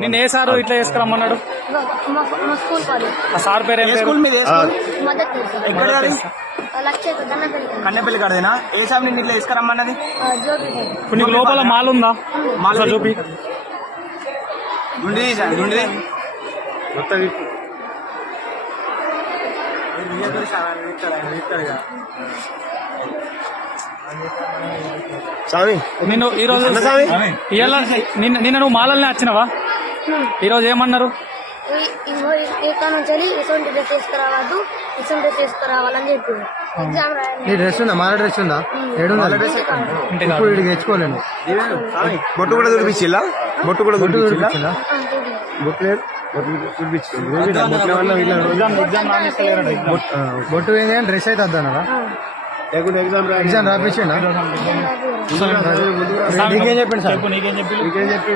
నిన్న ఏ సారు ఇట్లా చేసుకురమ్మన్నాడు? మా స్కూల్ కాదు. ఆ సార్ పేరు ఏం పేరు? మదర్ ఎక్కడ కన్నెపల్లి కాడేనా? ఏ సాబ్ నిన్ను ఇట్లా తీసుకురమ్మన్నది? ఇప్పుడు నీకు లోపల మాల్ ఉందా? మాల్ చూపి. గుండి గుండి నిన్ను ఈ రోజు నిన్న నువ్వు మాలల్ని వచ్చినవా? ఈ రోజు ఏమన్నారు? ఇక్కడ నుంచి ఇటువంటి డ్రెస్ తీసుకురావద్దు, ఇటువంటి డ్రెస్ తీసుకురావాలని చెప్పింది. ఎగ్జామ్ నీ డ్రెస్ ఉందా? మాల డ్రెస్ ఉందా? ఇప్పుడు వీడికి తెచ్చుకోలేను. బొట్టు కూడా చూపించిల్లా? బొట్టు కూడా చూపించిల్లా? బొట్టు ఏంటి? డ్రెస్ అయితే వద్దన్నారా? ఎగ్జామ్ రాపించండి. నీకేం చెప్పండి సార్? నీకేం చెప్పి